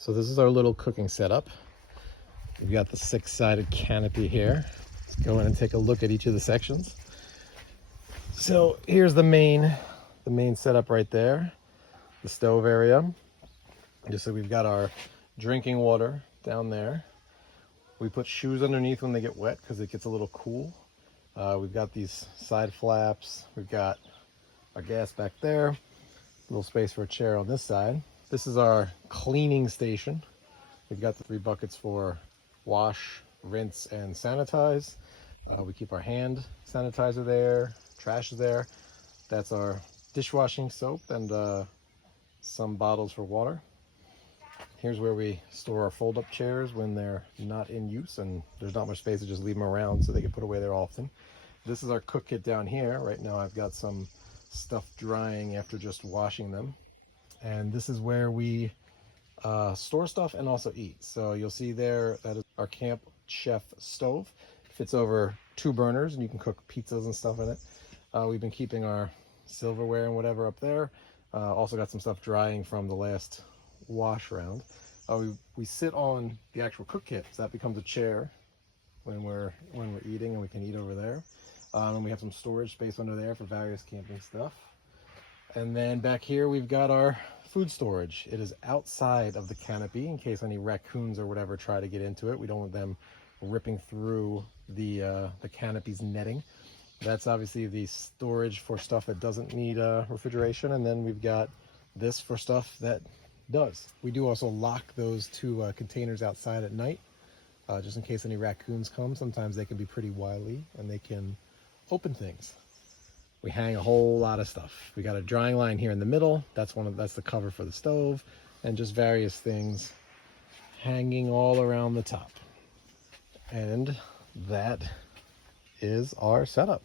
So this is our little cooking setup. We've got the 6-sided canopy here. Let's go in and take a look at each of the sections. So here's the main setup right there, the stove area. Just so we've got our drinking water down there. We put shoes underneath when they get wet because it gets a little cool. We've got these side flaps. We've got our gas back there. A little space for a chair on this side. This is our cleaning station. We've got the 3 buckets for wash, rinse, and sanitize. We keep our hand sanitizer there. Trash is there. That's our dishwashing soap and some bottles for water. Here's where we store our fold-up chairs when they're not in use and there's not much space to just leave them around so they get put away there often. This is our cook kit down here. Right now I've got some stuff drying after just washing them. And this is where we store stuff and also eat. So you'll see there, that is our Camp Chef stove. It fits over 2 burners and you can cook pizzas and stuff in it. We've been keeping our silverware and whatever up there. Also got some stuff drying from the last wash round. We sit on the actual cook kit, so that becomes a chair when we're eating, and we can eat over there. And we have some storage space under there for various camping stuff. And then back here we've got our food storage. It is outside of the canopy in case any raccoons or whatever try to get into it. We don't want them ripping through the canopy's netting. That's obviously the storage for stuff that doesn't need refrigeration, and then we've got this for stuff that does. We do also lock those 2 containers outside at night, just in case any raccoons come. Sometimes they can be pretty wily and they can open things. We hang a whole lot of stuff. We got a drying line here in the middle. That's the cover for the stove, and just various things hanging all around the top. And that is our setup.